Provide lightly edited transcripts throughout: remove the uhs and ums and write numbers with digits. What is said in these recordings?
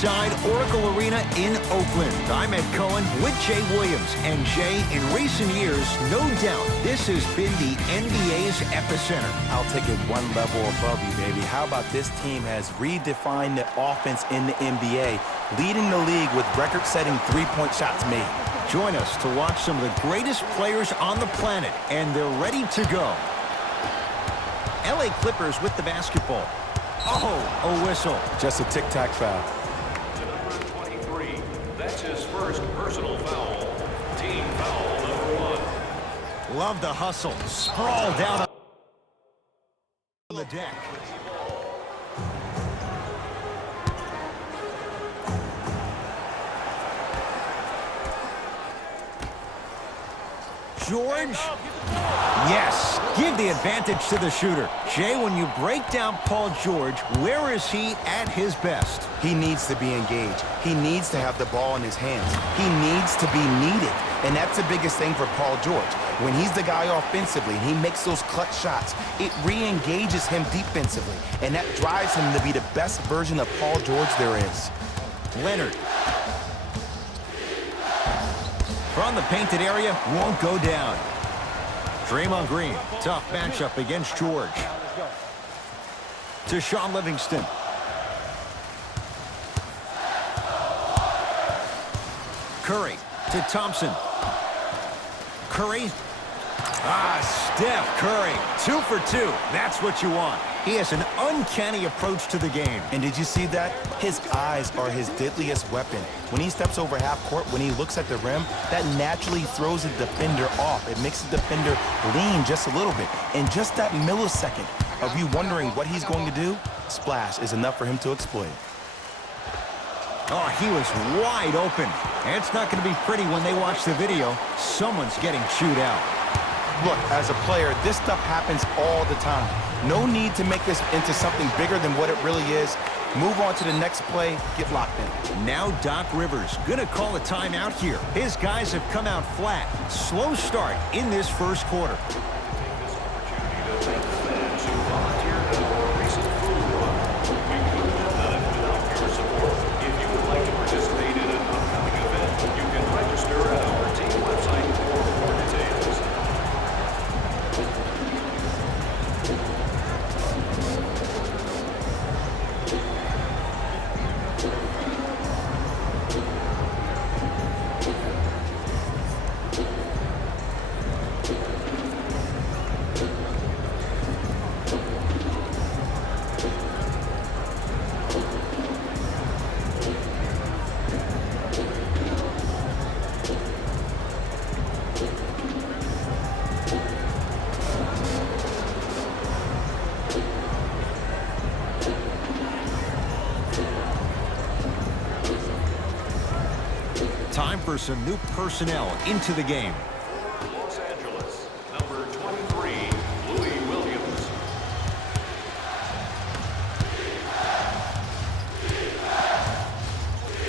inside Oracle Arena in Oakland. I'm Ed Cohen with Jay Williams. And Jay, in recent years, no doubt, this has been the NBA's epicenter. I'll take it one level above you, baby. How about this team has redefined the offense in the NBA, leading the league with record-setting three-point shots made. Join us to watch some of the greatest players on the planet, and they're ready to go. LA Clippers with the basketball. Oh, a whistle. Just a tic-tac foul. To number 23, that's his first personal foul. Team foul number 1. Love the hustle. Sprawl down on the deck. George. Yes, give the advantage to the shooter. Jay, when you break down Paul George, where is he at his best? He needs to be engaged. He needs to have the ball in his hands. He needs to be needed. And that's the biggest thing for Paul George. When he's the guy offensively and he makes those clutch shots, it re-engages him defensively. And that drives him to be the best version of Paul George there is. Leonard. From the painted area, won't go down. Draymond Green, tough matchup against George. To Sean Livingston. Curry to Thompson. Curry. Steph Curry, 2 for 2. That's what you want. He has an uncanny approach to the game. And did you see that? His eyes are his deadliest weapon. When he steps over half court, when he looks at the rim, that naturally throws the defender off. It makes the defender lean just a little bit. And just that millisecond of you wondering what he's going to do, splash is enough for him to exploit. Oh, he was wide open. And it's not going to be pretty when they watch the video. Someone's getting chewed out. Look, as a player, this stuff happens all the time. No need to make this into something bigger than what it really is. Move on to the next play, get locked in. Now Doc Rivers gonna call a timeout here. His guys have come out flat. Slow start in this first quarter. Time for some new personnel into the game. Los Angeles, number 23, Louis Williams.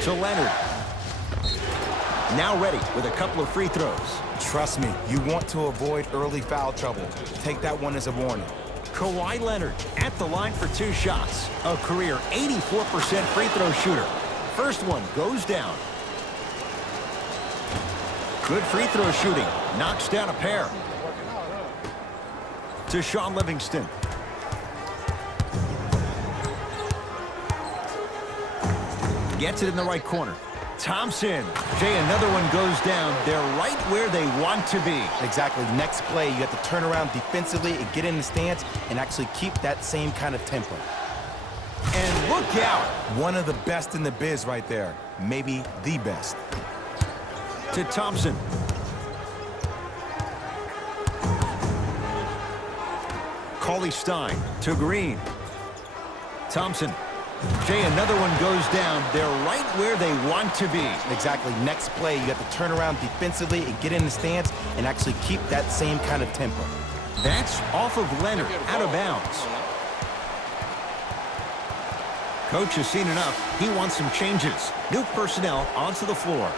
To Leonard. Now ready with a couple of free throws. Trust me, you want to avoid early foul trouble. Take that one as a warning. Kawhi Leonard at the line for 2 shots. A career 84% free throw shooter. First one goes down. Good free throw shooting. Knocks down a pair. To Sean Livingston. Gets it in the right corner. Thompson. Jay, another one goes down. They're right where they want to be. Exactly. Next play, you have to turn around defensively and get in the stance and actually keep that same kind of tempo. And look out. One of the best in the biz right there. Maybe the best. To Thompson. Cauley-Stein to Green. Thompson. Jay, another one goes down. They're right where they want to be. Exactly. Next play, you have to turn around defensively and get in the stance and actually keep that same kind of tempo. That's off of Leonard, out of bounds. Coach has seen enough. He wants some changes. New personnel onto the floor.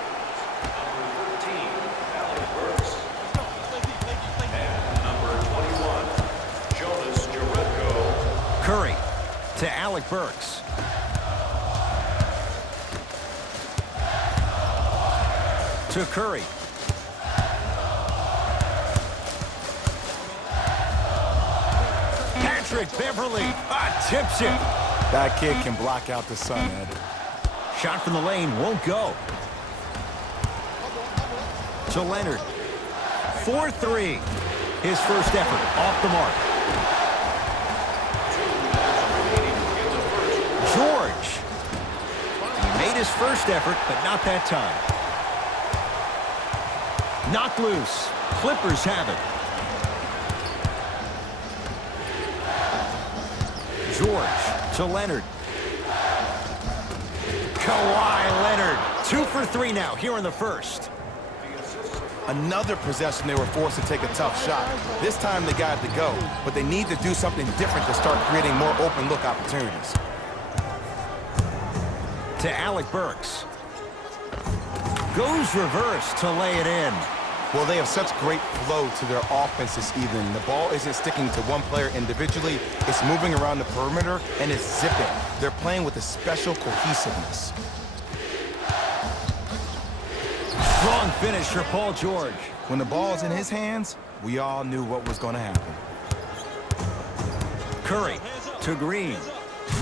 Curry to Alec Burks. To Curry. Patrick Beverly. Tips it. That kid can block out the sun, Ed. Shot from the lane won't go. To Leonard. 4-3. His first effort off the mark. George. He made his first effort, but not that time. Knocked loose. Clippers have it. George to Leonard. Kawhi Leonard. 2 for 3 now here in the first. Another possession they were forced to take a tough shot. This time they got to go, but they need to do something different to start creating more open look opportunities. To Alec Burks. Goes reverse to lay it in. Well, they have such great flow to their offense this evening. The ball isn't sticking to one player individually. It's moving around the perimeter, and it's zipping. They're playing with a special cohesiveness. Strong finish for Paul George. When the ball's in his hands, we all knew what was going to happen. Curry to Green.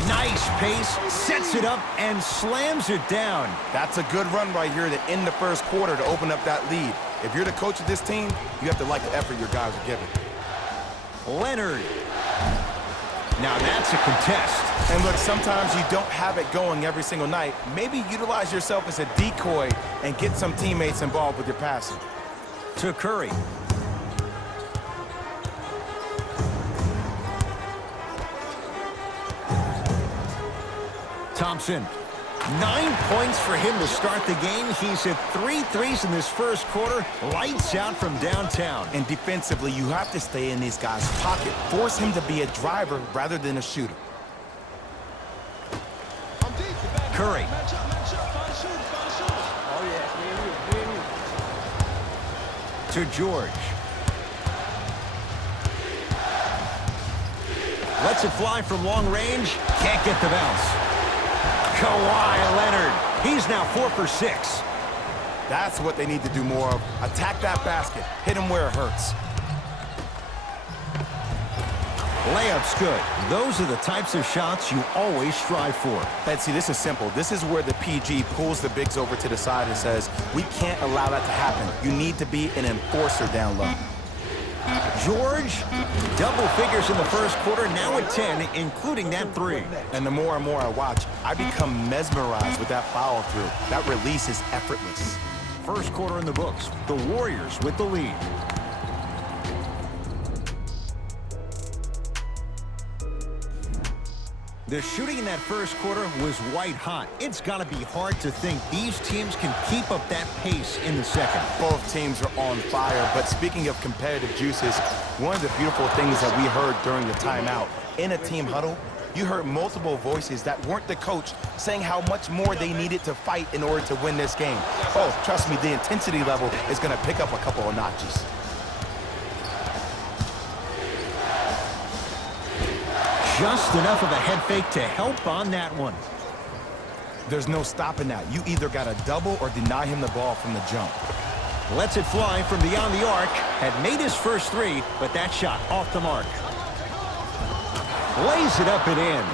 Nice pace, sets it up, and slams it down. That's a good run right here to end the first quarter to open up that lead. If you're the coach of this team, you have to like the effort your guys are giving. Leonard. Now that's a contest. And look, sometimes you don't have it going every single night. Maybe utilize yourself as a decoy and get some teammates involved with your passing. To Curry. Thompson. 9 points for him to start the game. He's hit 3 threes in this first quarter. Lights out from downtown. And defensively, you have to stay in these guys' pocket. Force him to be a driver rather than a shooter. Curry. To George. Lets it fly from long range. Can't get the bounce. Kawhi Leonard. He's now 4 for 6. That's what they need to do more of. Attack that basket. Hit him where it hurts. Layup's good. Those are the types of shots you always strive for. Let's see, this is simple. This is where the PG pulls the bigs over to the side and says, we can't allow that to happen. You need to be an enforcer down low. George, double figures in the first quarter, now at 10, including that 3. And the more and more I watch, I become mesmerized with that follow through. That release is effortless. First quarter in the books. The Warriors with the lead. The shooting in that first quarter was white hot. It's got to be hard to think these teams can keep up that pace in the second. Both teams are on fire, but speaking of competitive juices, one of the beautiful things that we heard during the timeout, in a team huddle, you heard multiple voices that weren't the coach saying how much more they needed to fight in order to win this game. Oh, trust me, the intensity level is going to pick up a couple of notches. Just enough of a head fake to help on that one. There's no stopping that. You either got to double or deny him the ball from the jump. Lets it fly from beyond the arc. Had made his first 3, but that shot off the mark. Lays it up and in.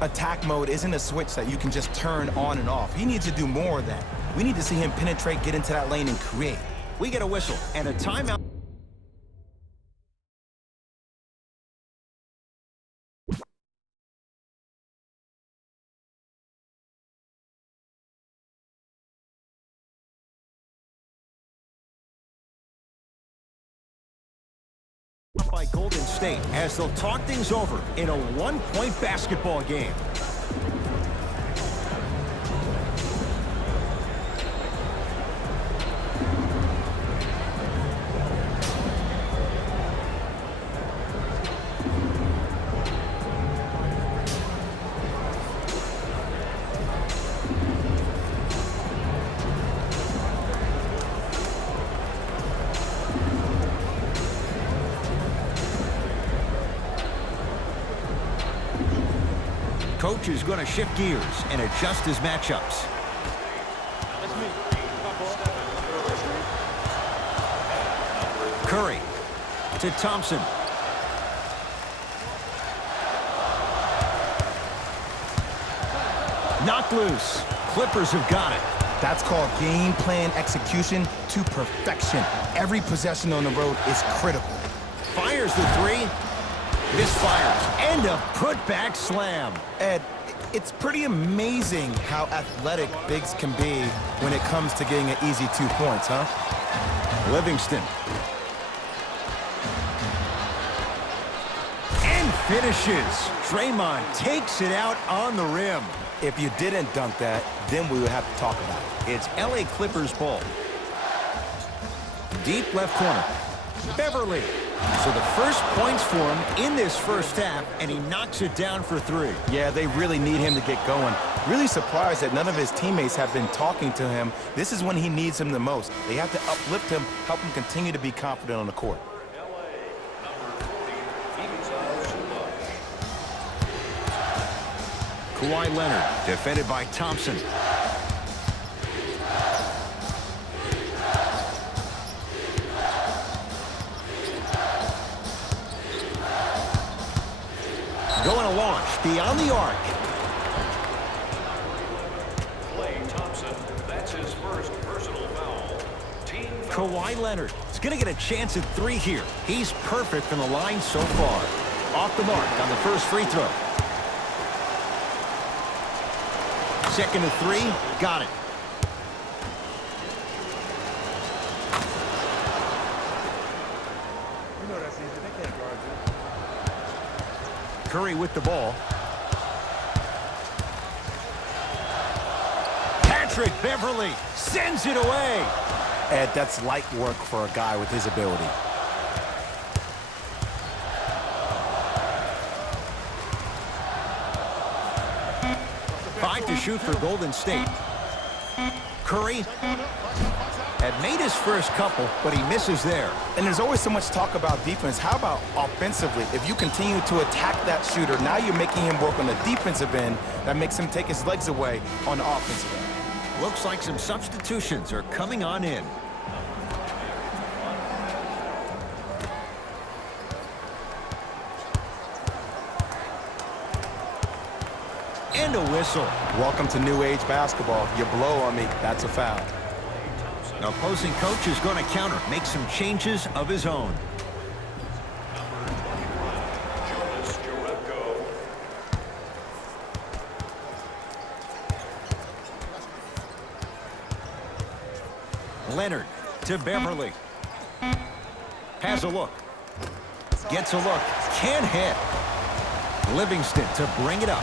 Attack mode isn't a switch that you can just turn on and off. He needs to do more of that. We need to see him penetrate, get into that lane, and create. We get a whistle and a timeout. By Golden State as they'll talk things over in a one-point basketball game. Coach is going to shift gears and adjust his matchups. Curry to Thompson. Knocked loose. Clippers have got it. That's called game plan execution to perfection. Every possession on the road is critical. Fires the three. Misfires. And a putback slam. Ed, it's pretty amazing how athletic bigs can be when it comes to getting an easy 2 points, huh? Livingston. And finishes. Draymond takes it out on the rim. If you didn't dunk that, then we would have to talk about it. It's LA Clippers ball. Deep left corner. Beverly. So the first points for him in this first half, and he knocks it down for three. Yeah, they really need him to get going. Really surprised that none of his teammates have been talking to him. This is when he needs him the most. They have to uplift him, help him continue to be confident on the court. Kawhi Leonard, defended by Thompson. Going to launch beyond the arc. Klay Thompson, that's his first personal foul. Team foul. Kawhi Leonard is going to get a chance at three here. He's perfect from the line so far. Off the mark on the first free throw. Second to three, got it. Curry with the ball. Patrick Beverly sends it away. Ed, that's light work for a guy with his ability. Five to shoot for Golden State. Curry had made his first couple, but he misses there. And there's always so much talk about defense. How about offensively? If you continue to attack that shooter, now you're making him work on the defensive end. That makes him take his legs away on the offensive end. Looks like some substitutions are coming on in. And a whistle. Welcome to new age basketball. You blow on me, that's a foul. The opposing coach is going to counter, make some changes of his own. Leonard to Beverly. Has a look. Gets a look. Can't hit. Livingston to bring it up.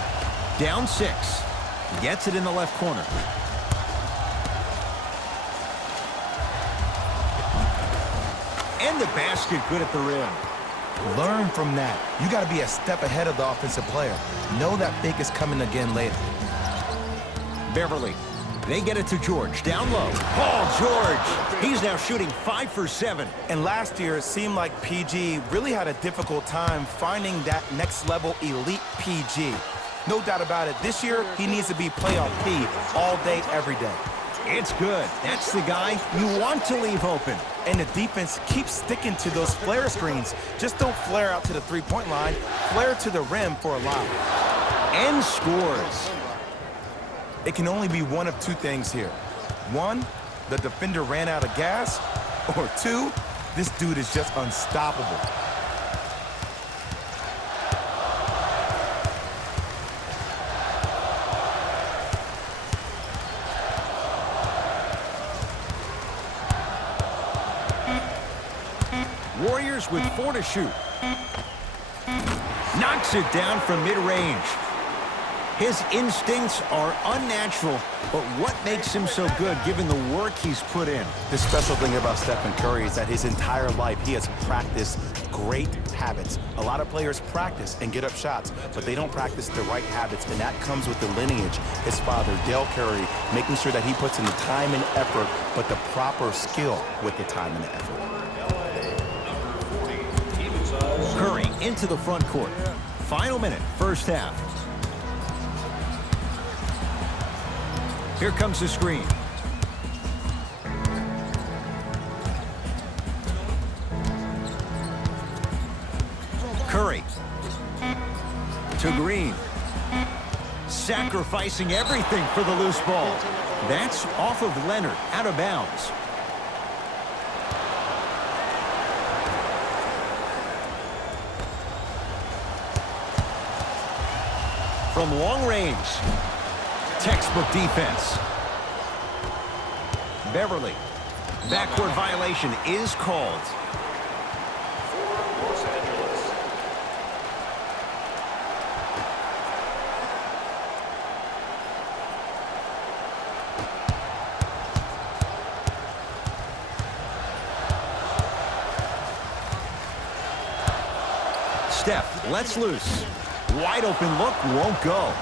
Down 6. Gets it in the left corner. And the basket good at the rim. Learn from that. You got to be a step ahead of the offensive player. Know that fake is coming again later. Beverly. They get it to George. Down low. Paul George. He's now shooting 5 for 7. And last year, it seemed like PG really had a difficult time finding that next level elite PG. No doubt about it. This year, he needs to be playoff P all day, every day. It's good. That's the guy you want to leave open. And the defense keeps sticking to those flare screens. Just don't flare out to the three-point line. Flare to the rim for a lob. And scores. It can only be one of two things here. One, the defender ran out of gas. Or two, this dude is just unstoppable. Warriors with 4 to shoot. Knocks it down from mid-range. His instincts are unnatural, but what makes him so good given the work he's put in? The special thing about Stephen Curry is that his entire life he has practiced great habits. A lot of players practice and get up shots, but they don't practice the right habits, and that comes with the lineage. His father, Dale Curry, making sure that he puts in the time and effort, but the proper skill with the time and the effort. Curry into the front court. Final minute, first half. Here comes the screen. Curry. To Green. Sacrificing everything for the loose ball. That's off of Leonard, out of bounds. From long range. Textbook defense. Beverly. Backward violation is called. For Los Angeles. Steph lets loose. Wide open look, won't go.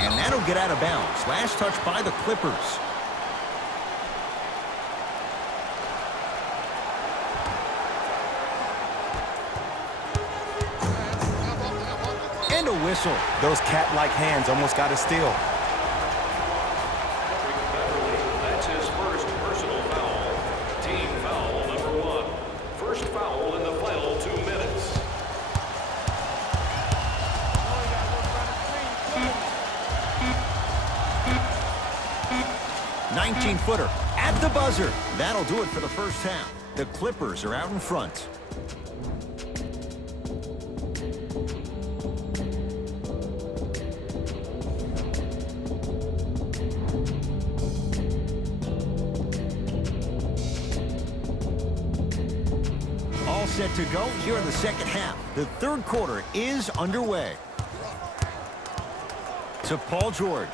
And that'll get out of bounds. Last touch by the Clippers. And a whistle. Those cat-like hands almost got a steal. Beverly, that's his first personal foul. Team foul number 1. First foul in the final 2 minutes. 19-footer at the buzzer. That'll do it for the first half. The Clippers are out in front. All set to go here in the second half. The third quarter is underway. To Paul George.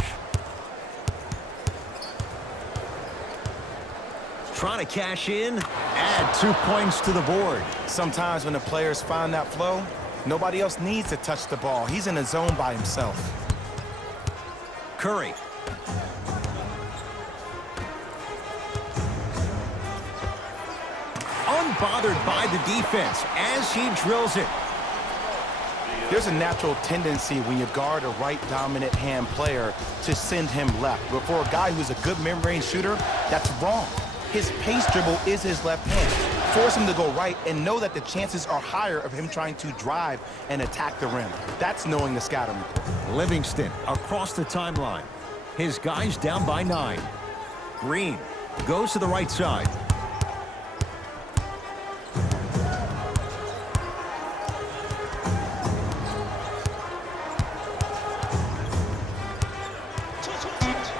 Trying to cash in, add 2 points to the board. Sometimes when the players find that flow, nobody else needs to touch the ball. He's in a zone by himself. Curry. Unbothered by the defense as he drills it. There's a natural tendency when you guard a right dominant hand player to send him left. But for a guy who's a good mid-range shooter, that's wrong. His pace dribble is his left hand. Force him to go right and know that the chances are higher of him trying to drive and attack the rim. That's knowing the scouting report. Livingston across the timeline. His guys down by 9. Green goes to the right side.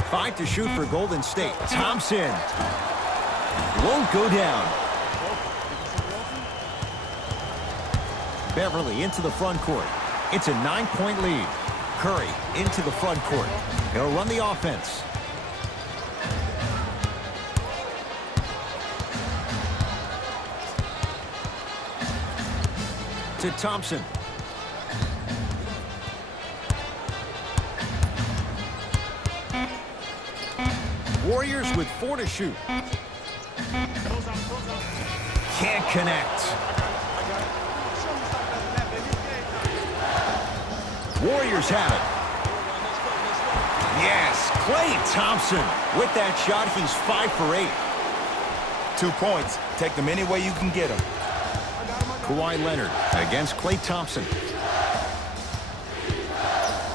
Five to shoot for Golden State. Thompson won't go down. Beverly into the front court. It's a 9-point lead. Curry into the front court. He'll run the offense. To Thompson. Warriors with 4 to shoot. Can't connect. Warriors have it. Yes, Klay Thompson. With that shot, he's 5 for 8. 2 points. Take them any way you can get them. Kawhi Leonard against Klay Thompson.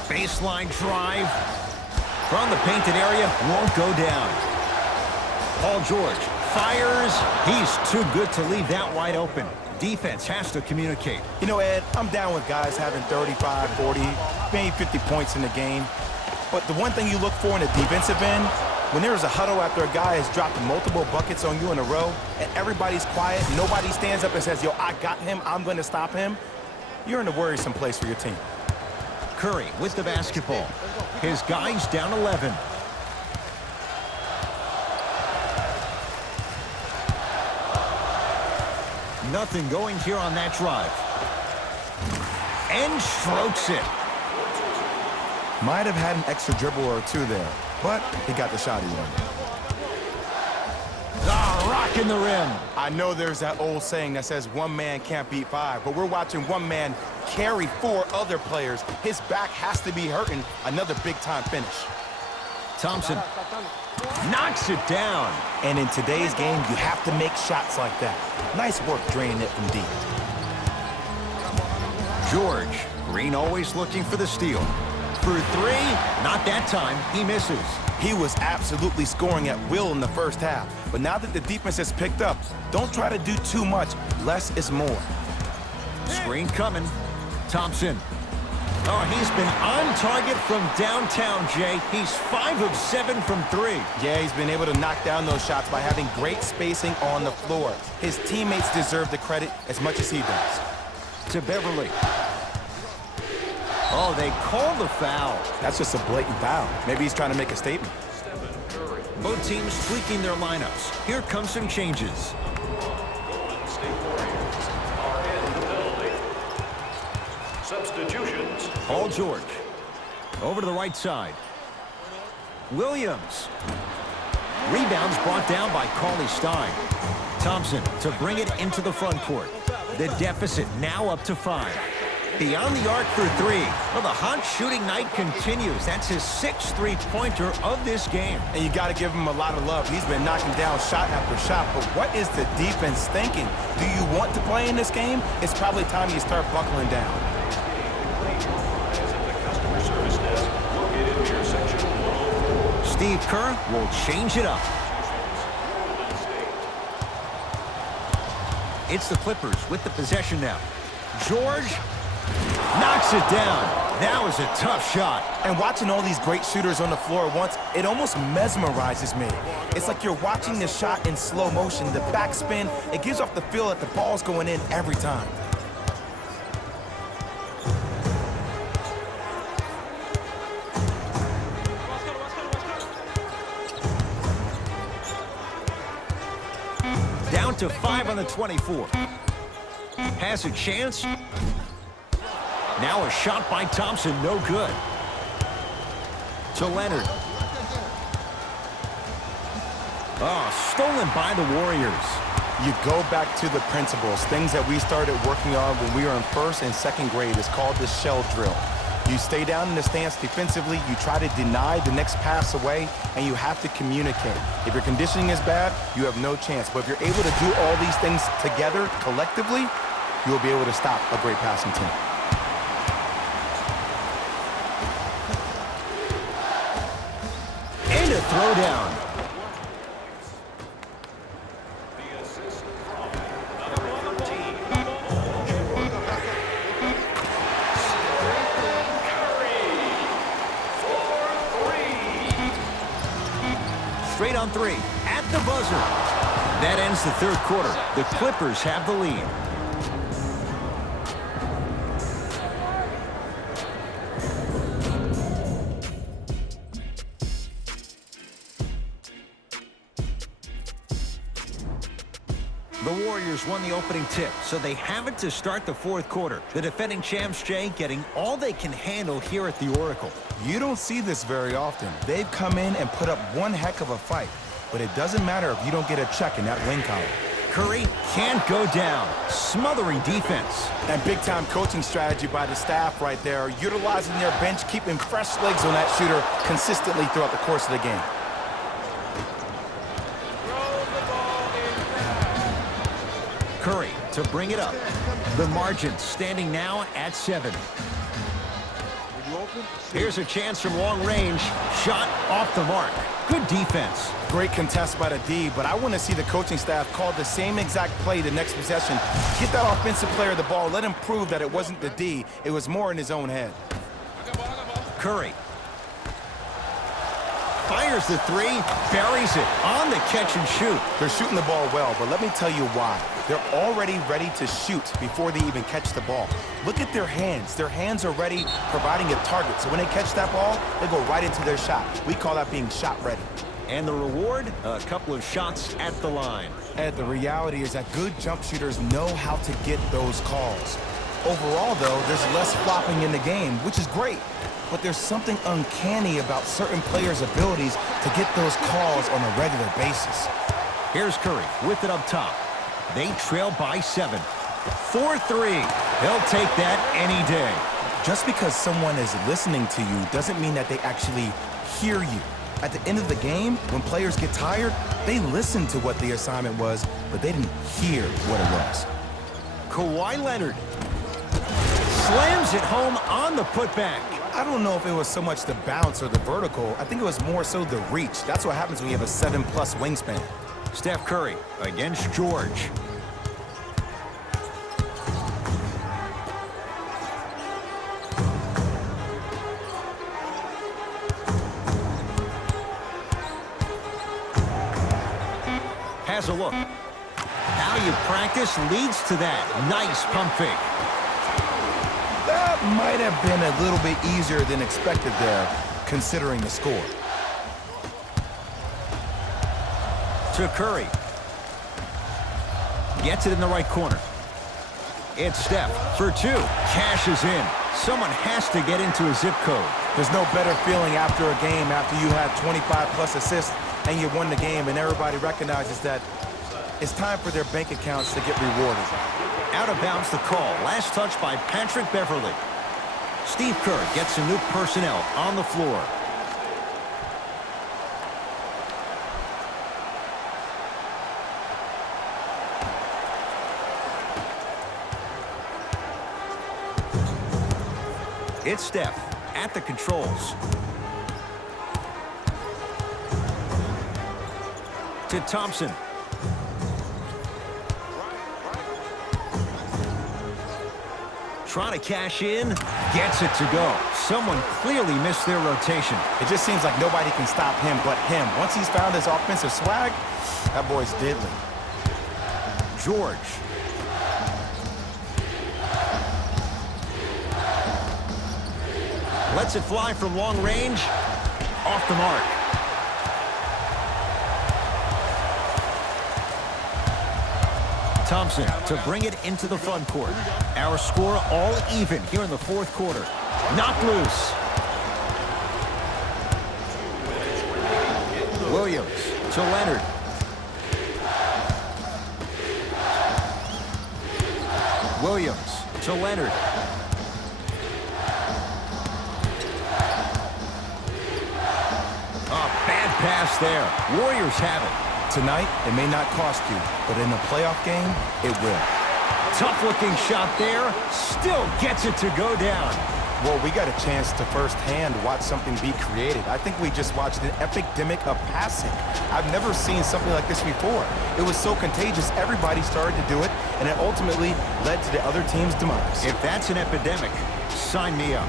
Baseline drive. From the painted area, won't go down. Paul George fires. He's too good to leave that wide open. Defense has to communicate. You know, Ed, I'm down with guys having 35, 40, maybe 50 points in the game. But the one thing you look for in a defensive end, when there is a huddle after a guy has dropped multiple buckets on you in a row, and everybody's quiet, nobody stands up and says, yo, I got him, I'm going to stop him, you're in a worrisome place for your team. Curry with the basketball. His guys down 11. Nothing going here on that drive. And strokes it. Might have had an extra dribble or two there, but he got the shot he wanted. Rocking the rim. I know there's that old saying that says one man can't beat 5, but we're watching one man carry 4 other players. His back has to be hurting. Another big-time finish. Thompson knocks it down. And in today's game, you have to make shots like that. Nice work draining it from deep. George, Green always looking for the steal. For three, not that time, he misses. He was absolutely scoring at will in the first half. But now that the defense has picked up, don't try to do too much. Less is more. Screen coming. Thompson. Oh, he's been on target from downtown, Jay. He's 5 of 7 from 3. Yeah, he's been able to knock down those shots by having great spacing on the floor. His teammates deserve the credit as much as he does. To Beverly. Oh, they call the foul. That's just a blatant foul. Maybe he's trying to make a statement. Both teams tweaking their lineups. Here come some changes. Golden State Warriors are in the penalty. Substitutions. Paul George. Over to the right side. Williams. Rebounds brought down by Cauley Stein. Thompson to bring it into the front court. The deficit now up to 5. Beyond the arc for 3. Well, the hot shooting night continues. That's his 6th three-pointer of this game. And you got to give him a lot of love. He's been knocking down shot after shot. But what is the defense thinking? Do you want to play in this game? It's probably time you start buckling down. Steve Kerr will change it up. It's the Clippers with the possession now. George knocks it down. That was a tough shot. And watching all these great shooters on the floor at once, it almost mesmerizes me. It's like you're watching the shot in slow motion. The backspin, it gives off the feel that the ball's going in every time. Down to 5 on the 24. Has a chance. Now a shot by Thompson, no good. To Leonard. Oh, stolen by the Warriors. You go back to the principles, things that we started working on when we were in 1st and 2nd grade. It's called the shell drill. You stay down in the stance defensively, you try to deny the next pass away, and you have to communicate. If your conditioning is bad, you have no chance. But if you're able to do all these things together, collectively, you'll be able to stop a great passing team. And a throwdown. The assist from number 13. Straight on 3. At the buzzer. That ends the 3rd quarter. The Clippers have the lead. The Warriors won the opening tip, so they have it to start the 4th quarter. The defending champs, Jay, getting all they can handle here at the Oracle. You don't see this very often. They've come in and put up one heck of a fight. But it doesn't matter if you don't get a check in that win column. Curry can't go down. Smothering defense. And big-time coaching strategy by the staff right there, utilizing their bench, keeping fresh legs on that shooter consistently throughout the course of the game. Curry to bring it up. The margin standing now at 7. Here's a chance from long range. Shot off the mark. Good defense. Great contest by the D, but I want to see the coaching staff call the same exact play the next possession. Get that offensive player the ball. Let him prove that it wasn't the D. It was more in his own head. Curry. Fires the 3, buries it on the catch and shoot. They're shooting the ball well, but let me tell you why. They're already ready to shoot before they even catch the ball. Look at their hands. Their hands are ready, providing a target. So when they catch that ball, they go right into their shot. We call that being shot ready. And the reward, a couple of shots at the line. And the reality is that good jump shooters know how to get those calls. Overall, though, there's less flopping in the game, which is great. But there's something uncanny about certain players' abilities to get those calls on a regular basis. Here's Curry with it up top. They trail by 7. 4-3. He'll take that any day. Just because someone is listening to you doesn't mean that they actually hear you. At the end of the game, when players get tired, they listen to what the assignment was, but they didn't hear what it was. Kawhi Leonard slams it home on the putback. I don't know if it was so much the bounce or the vertical. I think it was more so the reach. That's what happens when you have a 7+ wingspan. Steph Curry against George. Has a look. How you practice leads to that. Nice pump fake. That might have been a little bit easier than expected there, considering the score. To Curry. Gets it in the right corner. It's Steph for two. Cashes in. Someone has to get into a zip code. There's no better feeling after a game after you had 25+ assists and you won the game and everybody recognizes that it's time for their bank accounts to get rewarded. Out of bounds the call. Last touch by Patrick Beverley. Steve Kerr gets some new personnel on the floor. It's Steph at the controls. To Thompson. Trying to cash in, gets it to go. Someone clearly missed their rotation. It just seems like nobody can stop him but him. Once he's found his offensive swag, that boy's deadly. George. Lets it fly from long range. Off the mark. Thompson to bring it into the front court. Our score all even here in the fourth quarter. Knocked loose. Williams to Leonard. Williams to Leonard. Bad pass there. Warriors have it. Tonight, it may not cost you, but in a playoff game, it will. Tough-looking shot there. Still gets it to go down. Well, we got a chance to firsthand watch something be created. I think we just watched an epidemic of passing. I've never seen something like this before. It was so contagious, everybody started to do it, and it ultimately led to the other team's demise. If that's an epidemic, sign me up.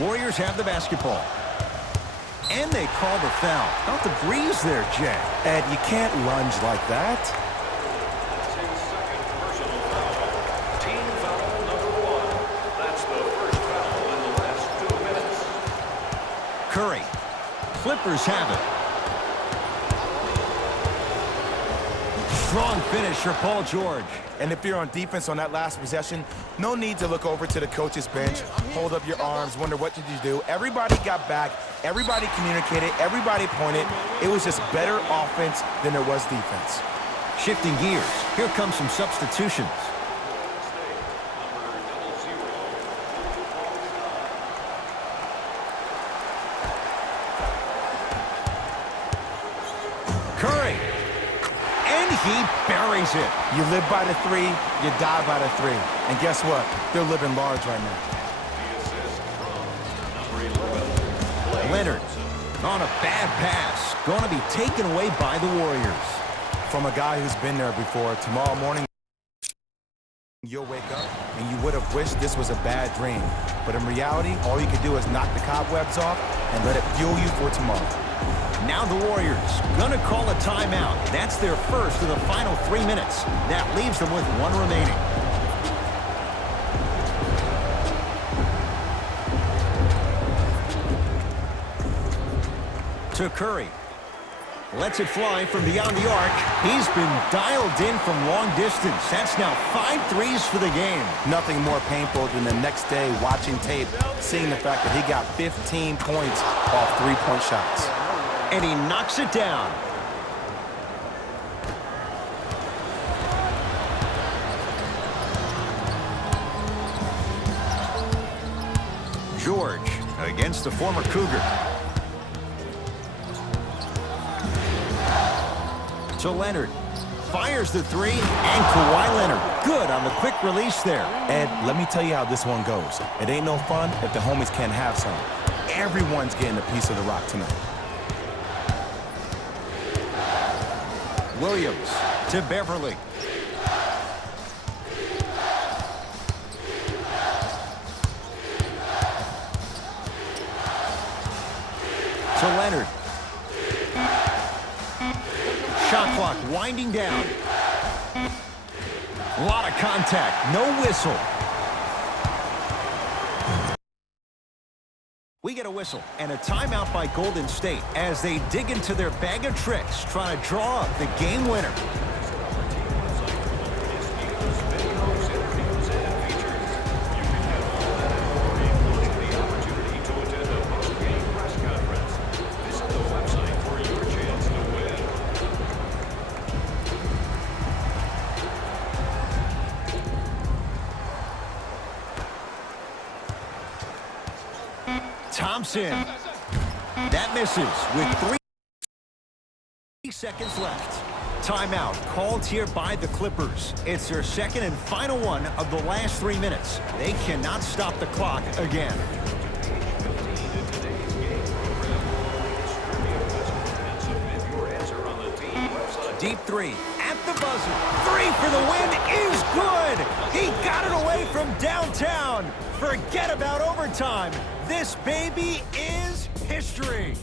Warriors have the basketball. And they call the foul. Felt the breeze there, Jay. Ed, you can't lunge like that. That's his second personal foul. Team foul number 1. That's the first foul in the last 2 minutes. Curry. Clippers have it. Strong finish for Paul George. And if you're on defense on that last possession, no need to look over to the coach's bench, hold up your arms, wonder what did you do. Everybody got back, everybody communicated, everybody pointed. It was just better offense than there was defense. Shifting gears, here come some substitutions. Curry. He buries it. You live by the three, you die by the three. And guess what? They're living large right now. Leonard on a bad pass. Going to be taken away by the Warriors. From a guy who's been there before, tomorrow morning, you'll wake up and you would have wished this was a bad dream. But in reality, all you can do is knock the cobwebs off and let it fuel you for tomorrow. Now the Warriors gonna call a timeout. That's their first of the final 3 minutes. That leaves them with one remaining. To Curry. Lets it fly from beyond the arc. He's been dialed in from long distance. That's now 5 threes for the game. Nothing more painful than the next day watching tape, seeing the fact that he got 15 points off three-point shots. And he knocks it down. George against the former Cougar. To Leonard. Fires the three, and Kawhi Leonard. Good on the quick release there. Ed, let me tell you how this one goes. It ain't no fun if the homies can't have some. Everyone's getting a piece of the rock tonight. Williams to Beverly. To Leonard. Shot clock winding down. A lot of contact, no whistle. We get a whistle and a timeout by Golden State as they dig into their bag of tricks, trying to draw up the game winner. Thompson. That misses with 3 seconds left. Timeout called here by the Clippers. It's their second and final one of the last 3 minutes. They cannot stop the clock again. Deep three at the buzzer. Three for the win is good. He got it away from downtown. Forget about overtime. This baby is history.